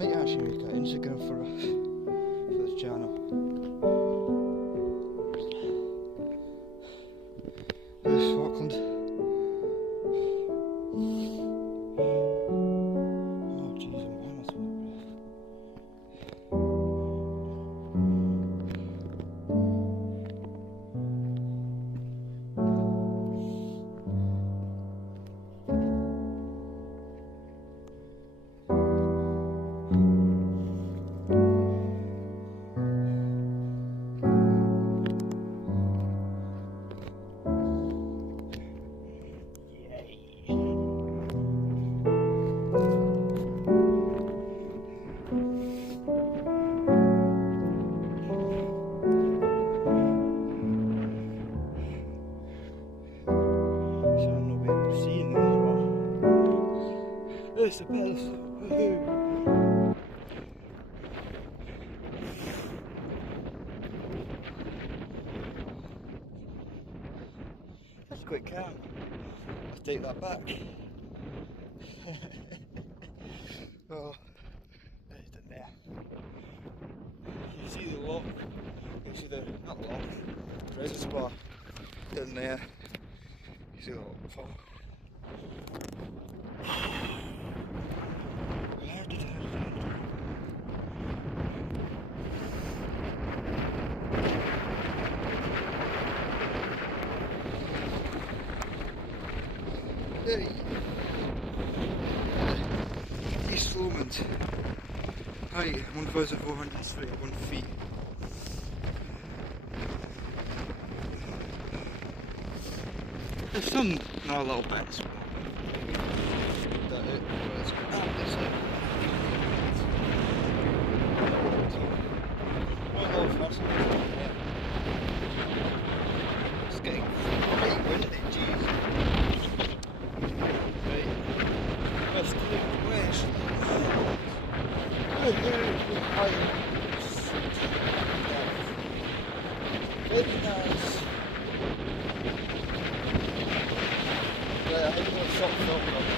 Might actually make an Instagram for the channel. This Falkland. Oh jeez, I'm almost out of breath. It's the best. That's quite calm. I'll take that back. Oh, there's down there. You see the lock? You see the not lock, reservoir down there. You see the waterfall. Hey. East Lomond. Height 1,431 feet. There's some, not a little bits. That it? That's good. That's it. It's getting quite windy, jeez. Right, let's do west. Very nice. Right, I think we'll stop filming on the